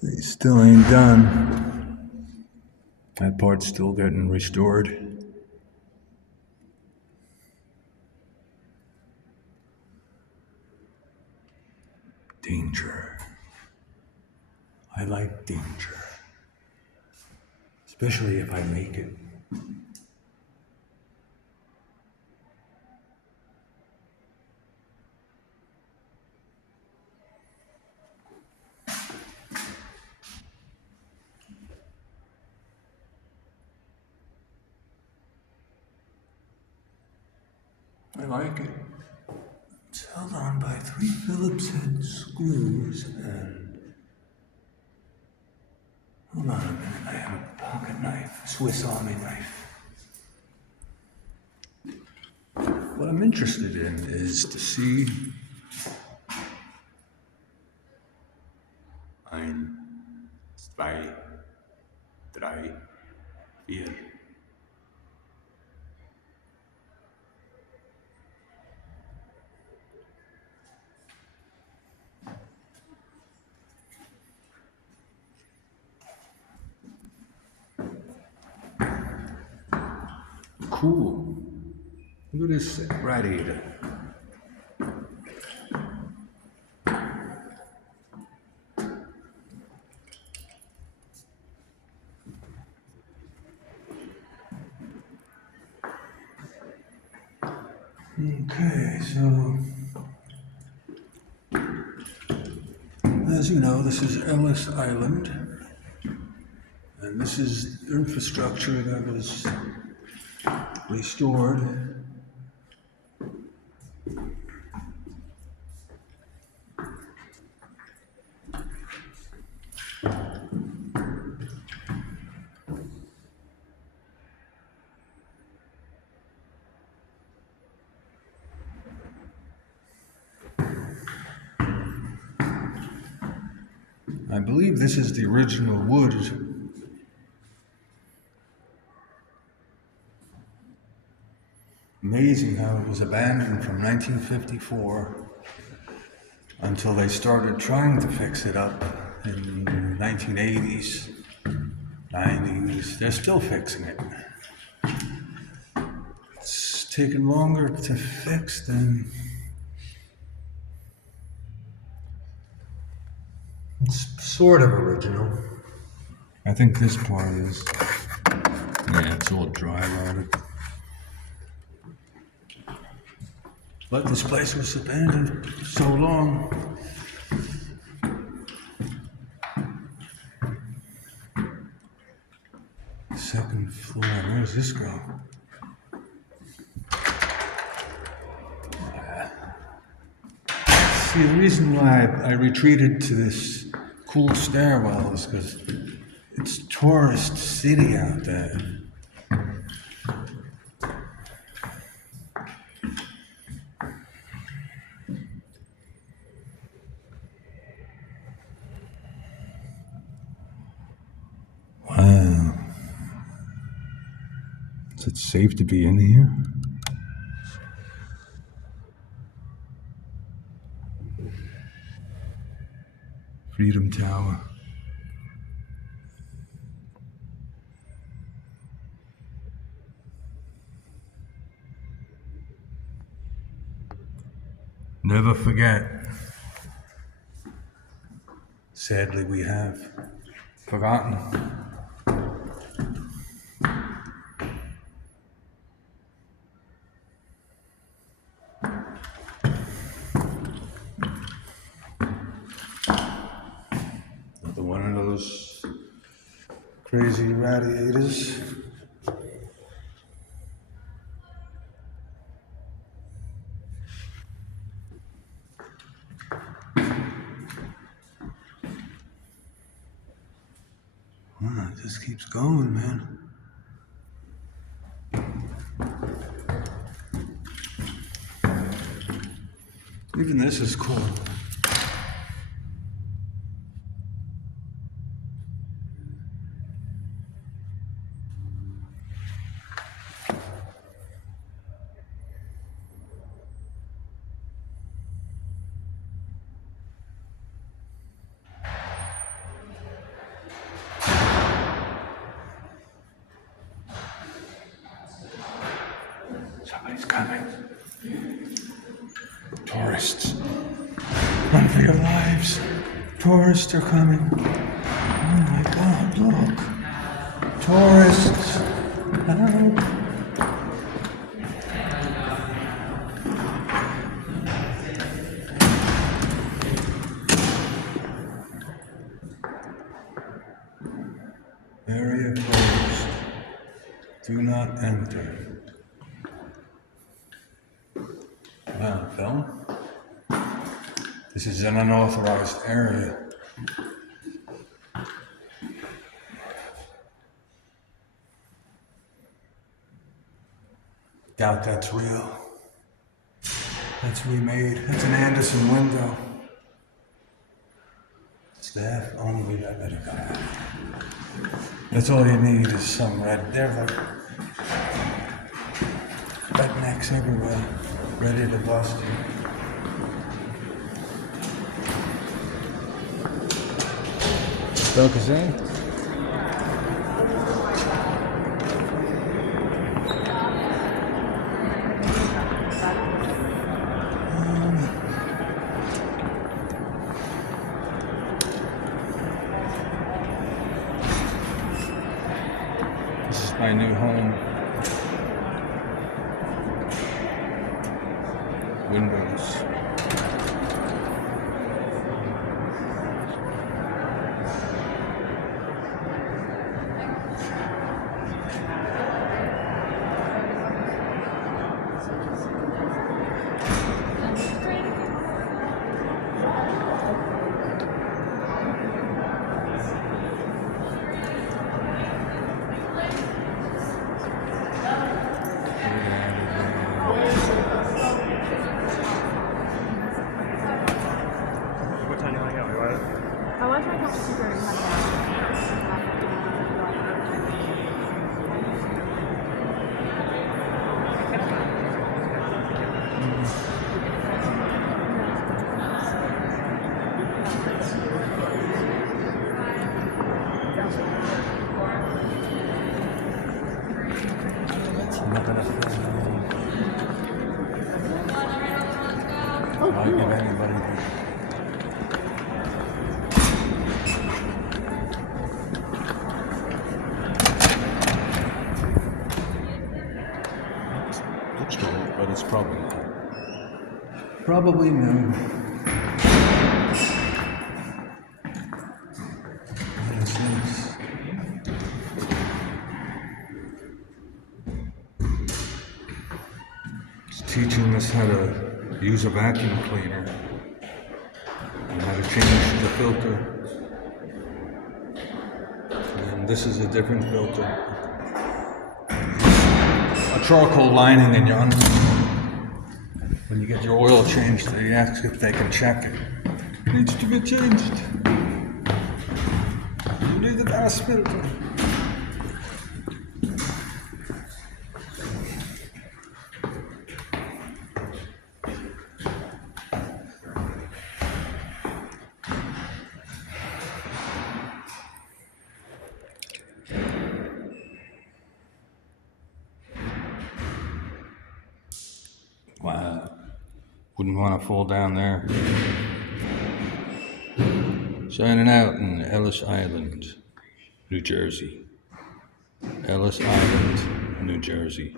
They still ain't done. That part's still getting restored. Danger. I like danger. Especially if I make it. I like it. It's held on by 3 Phillips head screws and... Hold on a minute, I have a pocket knife, Swiss Army knife. What I'm interested in is to see... Ein, zwei, drei, vier. Cool. Look at this radiator. Okay, so as you know, this is Ellis Island, and this is infrastructure that was restored. I believe this is the original wood. Amazing how it was abandoned from 1954 until they started trying to fix it up in the 1980s, 90s. They're still fixing it. It's taken longer to fix than... It's sort of original. I think this part is. Yeah, it's all dry rotted. But this place was abandoned so long. Second floor, where does this go? See, the reason why I retreated to this cool stairwell is because it's tourist city out there. Wow. Is it safe to be in here? Freedom Tower. Never forget. Sadly, we have forgotten. Another one of those crazy radiators. Wow, it just keeps going, man. Even this is cool. Tourists, run for your lives. Tourists are coming. Oh my God, look. Tourists, help. Area closed. Do not enter. Wow, film? This is an unauthorized area. Doubt that's real. That's remade. That's an Anderson window. Staff only. I better go out. That's all you need is some red. They're like rednecks everywhere, ready to bust you. Focus in. This is my new home. Windows. I want to try to figure out how I'm not gonna give anybody. Looks good, but it's probably not. Probably new. What is this? It's teaching us how to use a vacuum cleaner and how to change the filter. And this is a different filter. A charcoal lining in your when you get your oil changed, they ask if they can check it. It needs to be changed. You need the gas filter. Wow. Wouldn't want to fall down there. Shining out in Ellis Island, New Jersey. Ellis Island, New Jersey.